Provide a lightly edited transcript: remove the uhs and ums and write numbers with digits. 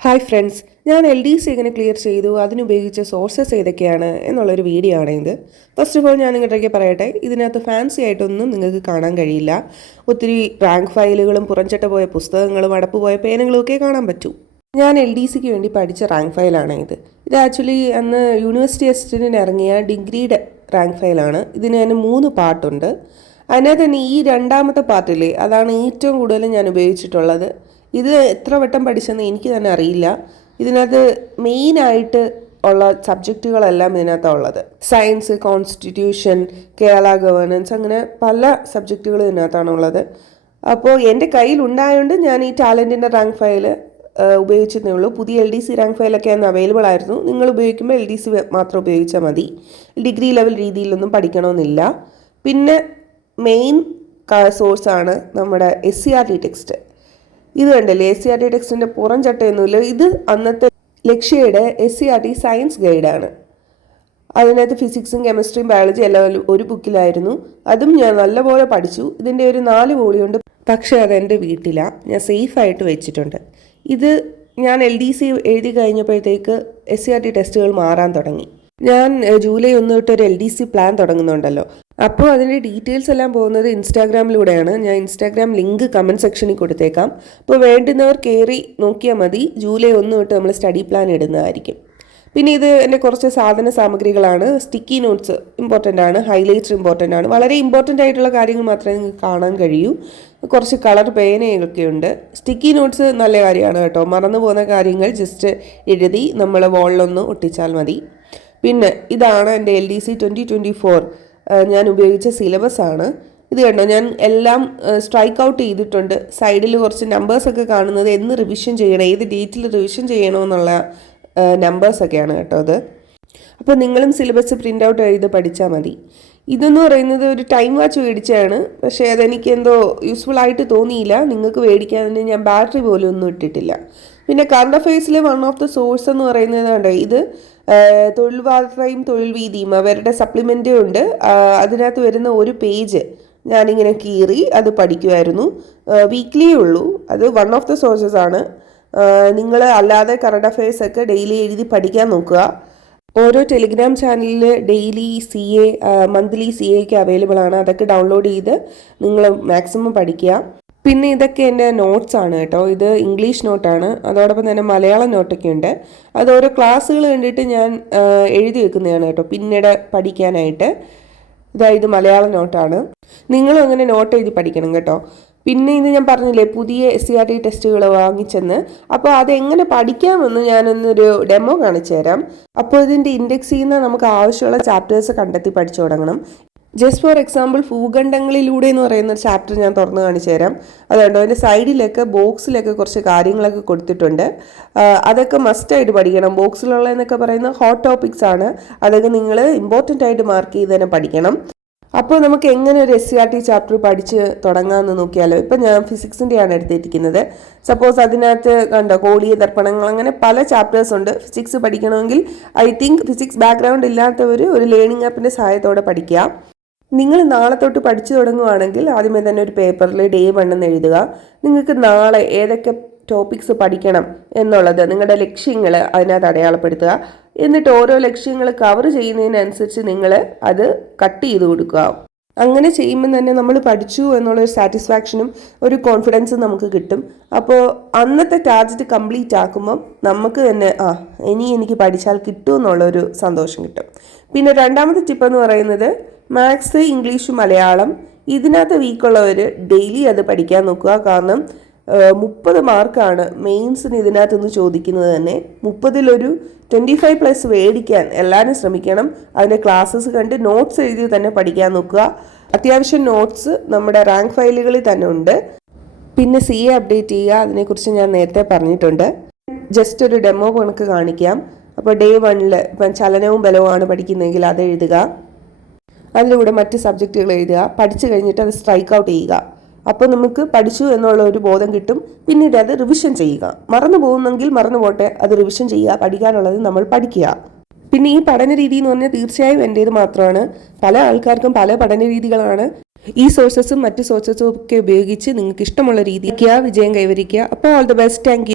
Hi friends, ഞാൻ LDC എങ്ങനെ clear ചെയ്തു, അതിനുപയോഗിച്ച സോഴ്സസ് ഏതൊക്കെയാണ് എന്നുള്ളൊരു വീഡിയോ ആണ് ഇത്. ഫസ്റ്റ് ഓഫ് ഓൾ ഞാൻ നിങ്ങളുടെയൊക്കെ പറയട്ടെ, ഇതിനകത്ത് ഫാൻസി ആയിട്ടൊന്നും നിങ്ങൾക്ക് കാണാൻ കഴിയില്ല. ഒത്തിരി റാങ്ക് ഫയലുകളും പുറംചട്ട പോയ പുസ്തകങ്ങളും അടപ്പ് പോയ പേനകളും ഒക്കെ കാണാൻ പറ്റൂ. ഞാൻ LDCക്ക് വേണ്ടി പഠിച്ച റാങ്ക് ഫയലാണ് ഇത്. ഇത് ആക്ച്വലി അന്ന് യൂണിവേഴ്സിറ്റി അസിസ്റ്റൻറ്റിന് ഇറങ്ങിയ ഡിഗ്രിയുടെ റാങ്ക് ഫയലാണ്. ഇതിന് തന്നെ 3 പാർട്ടുണ്ട്. അതിനകത്ത് തന്നെ ഈ രണ്ടാമത്തെ പാർട്ടില്ലേ, അതാണ് ഏറ്റവും കൂടുതൽ ഞാൻ ഉപയോഗിച്ചിട്ടുള്ളത്. ഇത് എത്ര വട്ടം പഠിച്ചെന്ന് എനിക്ക് തന്നെ അറിയില്ല. ഇതിനകത്ത് മെയിനായിട്ട് ഉള്ള സബ്ജക്റ്റുകളെല്ലാം ഇതിനകത്താണ് ഉള്ളത്. സയൻസ്, കോൺസ്റ്റിറ്റ്യൂഷൻ, കേരള ഗവേണൻസ്, അങ്ങനെ പല സബ്ജക്റ്റുകളും ഇതിനകത്താണ് ഉള്ളത്. അപ്പോൾ എൻ്റെ കയ്യിലുണ്ടായതുകൊണ്ട് ഞാൻ ഈ ടാലൻറ്റിൻ്റെ റാങ്ക് ഫയൽ ഉപയോഗിച്ചതേ ഉള്ളൂ. പുതിയ LDC റാങ്ക് ഫയലൊക്കെ അന്ന് അവൈലബിൾ ആയിരുന്നു. നിങ്ങൾ ഉപയോഗിക്കുമ്പോൾ LDC മാത്രം ഉപയോഗിച്ചാൽ മതി. ഡിഗ്രി ലെവൽ രീതിയിലൊന്നും പഠിക്കണമെന്നില്ല. പിന്നെ മെയിൻ സോഴ്സാണ് നമ്മുടെ SCRT ടെക്സ്റ്റ്. ഇത് കണ്ടല്ലേ, SCRT ടെക്സ്റ്റിൻ്റെ പുറം ചട്ടയൊന്നുമില്ല. ഇത് അന്നത്തെ ലക്ഷ്യയുടെ SCRT സയൻസ് ഗൈഡാണ്. അതിനകത്ത് ഫിസിക്സും കെമിസ്ട്രിയും ബയോളജി എല്ലാം ഒരു ബുക്കിലായിരുന്നു. അതും ഞാൻ നല്ലപോലെ പഠിച്ചു. ഇതിൻ്റെ ഒരു 4 വോളിയുണ്ട്. പക്ഷേ അതെൻ്റെ വീട്ടിലാണ്, ഞാൻ സേഫായിട്ട് വെച്ചിട്ടുണ്ട്. ഇത് ഞാൻ LDC എഴുതി കഴിഞ്ഞപ്പോഴത്തേക്ക് SCRT ടെസ്റ്റുകൾ മാറാൻ തുടങ്ങി. ഞാൻ ജൂലൈ 1 തൊട്ട് ഒരു LDC പ്ലാൻ തുടങ്ങുന്നുണ്ടല്ലോ. അപ്പോൾ അതിൻ്റെ ഡീറ്റെയിൽസ് എല്ലാം പോകുന്നത് ഇൻസ്റ്റാഗ്രാമിലൂടെയാണ്. ഞാൻ ഇൻസ്റ്റാഗ്രാം ലിങ്ക് കമൻറ്റ് സെക്ഷനിൽ കൊടുത്തേക്കാം. അപ്പോൾ വേണ്ടുന്നവർ കയറി നോക്കിയാൽ മതി. ജൂലൈ 1 തൊട്ട് നമ്മൾ സ്റ്റഡി പ്ലാൻ ഇടുന്നതായിരിക്കും. പിന്നെ ഇത് എൻ്റെ കുറച്ച് സാധന സാമഗ്രികളാണ്. സ്റ്റിക്കി നോട്ട്സ് ഇമ്പോർട്ടൻ്റ് ആണ്, ഹൈലൈറ്റ്സ് ഇമ്പോർട്ടൻ്റ് ആണ്. വളരെ ഇമ്പോർട്ടൻ്റ് ആയിട്ടുള്ള കാര്യങ്ങൾ മാത്രമേ നിങ്ങൾക്ക് കാണാൻ കഴിയൂ. കുറച്ച് കളർ പേനയൊക്കെ ഉണ്ട്. സ്റ്റിക്കി നോട്ട്സ് നല്ല കാര്യമാണ് കേട്ടോ. മറന്നു പോകുന്ന കാര്യങ്ങൾ ജസ്റ്റ് എഴുതി നമ്മൾ വോളിലൊന്ന് ഒട്ടിച്ചാൽ മതി. പിന്നെ ഇതാണ് എൻ്റെ LDC 2024 ഞാൻ ഉപയോഗിച്ച സിലബസ് ആണ്. ഇത് കണ്ടോ, ഞാൻ എല്ലാം സ്ട്രൈക്ക് ഔട്ട് ചെയ്തിട്ടുണ്ട്. സൈഡിൽ കുറച്ച് നമ്പേഴ്സൊക്കെ കാണുന്നത് എന്ന് റിവിഷൻ ചെയ്യണം, ഏത് ഡേറ്റിൽ റിവിഷൻ ചെയ്യണമെന്നുള്ള നമ്പേഴ്സൊക്കെയാണ് കേട്ടോ അത്. അപ്പോൾ നിങ്ങളും സിലബസ് പ്രിൻ്റ് ഔട്ട് ചെയ്ത് പഠിച്ചാൽ മതി. ഇതെന്ന് പറയുന്നത് ഒരു ടൈം വാച്ച് മേടിച്ചാണ്. പക്ഷേ അതെനിക്ക് എന്തോ യൂസ്ഫുൾ ആയിട്ട് തോന്നിയില്ല. നിങ്ങൾക്ക് മേടിക്കാൻ ഞാൻ ബാറ്ററി പോലും ഒന്നും ഇട്ടിട്ടില്ല. പിന്നെ കറണ്ട് അഫയേഴ്സിലെ വൺ ഓഫ് ദ സോഴ്സ് എന്ന് പറയുന്നത് കണ്ടോ, ഇത് തൊഴിൽ വാർത്തയും തൊഴിൽ വീതിയും അവരുടെ സപ്ലിമെൻ്റ് ഉണ്ട്. അതിനകത്ത് വരുന്ന ഒരു പേജ് ഞാനിങ്ങനെ കീറി അത് പഠിക്കുമായിരുന്നു. വീക്ക്ലിയേ ഉള്ളൂ. അത് വൺ ഓഫ് ദ സോഴ്സസ് ആണ്. നിങ്ങൾ അല്ലാതെ കറണ്ട് അഫയേഴ്സൊക്കെ ഡെയിലി എഴുതി പഠിക്കാൻ നോക്കുക. ഓരോ ടെലിഗ്രാം ചാനലിൽ ഡെയിലി CA, മന്ത്ലി CA ഒക്കെ അവൈലബിൾ ആണ്. അതൊക്കെ ഡൗൺലോഡ് ചെയ്ത് നിങ്ങൾ മാക്സിമം പഠിക്കുക. പിന്നെ ഇതൊക്കെ എൻ്റെ നോട്ട്സ് ആണ് കേട്ടോ. ഇത് ഇംഗ്ലീഷ് നോട്ടാണ്. അതോടൊപ്പം തന്നെ മലയാളം നോട്ടൊക്കെ ഉണ്ട്. അത് ഓരോ ക്ലാസ്സുകൾ കണ്ടിട്ട് ഞാൻ എഴുതി വെക്കുന്നതാണ് കേട്ടോ, പിന്നീട് പഠിക്കാനായിട്ട്. ഇത് മലയാളം നോട്ടാണ്. നിങ്ങളും അങ്ങനെ നോട്ട് എഴുതി പഠിക്കണം കേട്ടോ. പിന്നെ ഇത് ഞാൻ പറഞ്ഞില്ലേ, പുതിയ SCRT ടെസ്റ്റുകൾ വാങ്ങിച്ചെന്ന്. അപ്പോൾ അതെങ്ങനെ പഠിക്കാമെന്ന് ഞാനൊന്നൊരു ഡെമോ കാണിച്ചു തരാം. അപ്പോൾ ഇതിൻ്റെ ഇൻഡെക്സ് ചെയ്യുന്ന നമുക്ക് ആവശ്യമുള്ള ചാപ്റ്റേഴ്സ് കണ്ടെത്തി പഠിച്ചു തുടങ്ങണം. ജസ്റ്റ് ഫോർ എക്സാമ്പിൾ, ഭൂഖണ്ഡങ്ങളിലൂടെ എന്ന് പറയുന്ന ഒരു ചാപ്റ്റർ ഞാൻ തുറന്ന് കാണിച്ചു തരാം. അതുകൊണ്ട് അതിൻ്റെ സൈഡിലൊക്കെ ബോക്സിലൊക്കെ കുറച്ച് കാര്യങ്ങളൊക്കെ കൊടുത്തിട്ടുണ്ട്. അതൊക്കെ മസ്റ്റായിട്ട് പഠിക്കണം. ബോക്സിലുള്ളതെന്നൊക്കെ പറയുന്നത് ഹോട്ട് ടോപ്പിക്സ് ആണ്. അതൊക്കെ നിങ്ങൾ ഇമ്പോർട്ടൻ്റ് ആയിട്ട് മാർക്ക് ചെയ്ത് തന്നെ പഠിക്കണം. അപ്പോൾ നമുക്ക് എങ്ങനെ ഒരു SCRT ചാപ്റ്റർ പഠിച്ച് തുടങ്ങാമെന്ന് നോക്കിയാലോ. ഇപ്പം ഞാൻ ഫിസിക്സിൻ്റെയാണ് എടുത്തിരിക്കുന്നത്. സപ്പോസ് അതിനകത്ത് കണ്ടോ, കോളീയ ദർപ്പണങ്ങൾ, അങ്ങനെ പല ചാപ്റ്റേഴ്സ് ഉണ്ട്. ഫിസിക്സ് പഠിക്കണമെങ്കിൽ ഐ തിങ്ക് ഫിസിക്സ് ബാക്ക്ഗ്രൗണ്ട് ഇല്ലാത്തവർ ഒരു ലേണിംഗ് ആപ്പിൻ്റെ സഹായത്തോടെ പഠിക്കാം. നിങ്ങൾ നാളെ തൊട്ട് പഠിച്ചു തുടങ്ങുകയാണെങ്കിൽ ആദ്യമേ തന്നെ ഒരു പേപ്പറിൽ Day 1 എന്ന് എഴുതുക. നിങ്ങൾക്ക് നാളെ ഏതൊക്കെ ടോപ്പിക്സ് പഠിക്കണം എന്നുള്ളത് നിങ്ങളുടെ ലക്ഷ്യങ്ങൾ അതിനകത്ത് അടയാളപ്പെടുത്തുക. എന്നിട്ട് ഓരോ ലക്ഷ്യങ്ങൾ കവർ ചെയ്യുന്നതിനനുസരിച്ച് നിങ്ങൾ അത് കട്ട് ചെയ്ത് കൊടുക്കുക. അങ്ങനെ ചെയ്യുമ്പോൾ തന്നെ നമ്മൾ പഠിച്ചു എന്നുള്ളൊരു സാറ്റിസ്ഫാക്ഷനും ഒരു കോൺഫിഡൻസും നമുക്ക് കിട്ടും. അപ്പോൾ അന്നത്തെ ടാർഗറ്റ് കംപ്ലീറ്റ് ആക്കുമ്പം നമുക്ക് തന്നെ ഇനി എനിക്ക് പഠിച്ചാൽ കിട്ടും എന്നുള്ളൊരു സന്തോഷം കിട്ടും. പിന്നെ രണ്ടാമത്തെ ടിപ്പ് എന്ന് പറയുന്നത് മാത്സ്, ഇംഗ്ലീഷ്, മലയാളം ഇതിനകത്ത് വീക്കുള്ളവർ ഡെയിലി അത് പഠിക്കാൻ നോക്കുക. കാരണം 30 മാർക്കാണ് മെയിൻസിന് ഇതിനകത്ത് നിന്ന് ചോദിക്കുന്നത് തന്നെ. 30-ലൊരു 25+ മേടിക്കാൻ എല്ലാവരും ശ്രമിക്കണം. അതിൻ്റെ ക്ലാസ്സസ് കണ്ട് നോട്ട്സ് എഴുതി തന്നെ പഠിക്കാൻ നോക്കുക. അത്യാവശ്യം നോട്ട്സ് നമ്മുടെ റാങ്ക് ഫയലുകളിൽ തന്നെ ഉണ്ട്. പിന്നെ CA അപ്ഡേറ്റ് ചെയ്യുക, അതിനെക്കുറിച്ച് ഞാൻ നേരത്തെ പറഞ്ഞിട്ടുണ്ട്. ജസ്റ്റ് ഒരു ഡെമോ കണക്ക് കാണിക്കാം. അപ്പോൾ Day 1 ഇപ്പം ചലനവും ബലവുമാണ് പഠിക്കുന്നതെങ്കിൽ അത് എഴുതുക. അതിലൂടെ മറ്റ് സബ്ജക്റ്റുകൾ എഴുതുക. പഠിച്ചു കഴിഞ്ഞിട്ട് അത് സ്ട്രൈക്ക് ഔട്ട് ചെയ്യുക. അപ്പോൾ നമുക്ക് പഠിച്ചു എന്നുള്ള ഒരു ബോധം കിട്ടും. പിന്നീട് അത് റിവിഷൻ ചെയ്യുക. മറന്നു പോകുന്നെങ്കിൽ മറന്നു പോട്ടെ, അത് റിവിഷൻ ചെയ്യുക. പഠിക്കാനുള്ളത് നമ്മൾ പഠിക്കുക. പിന്നെ ഈ പഠന രീതി എന്ന് പറഞ്ഞാൽ തീർച്ചയായും എൻ്റേത് മാത്രമാണ്. പല ആൾക്കാർക്കും പല പഠന രീതികളാണ്. ഈ സോഴ്സസും മറ്റ് സോഴ്സസും ഒക്കെ ഉപയോഗിച്ച് നിങ്ങൾക്ക് ഇഷ്ടമുള്ള രീതിക്ക് വിജയം കൈവരിക്കുക. അപ്പോൾ all the best. Thank you.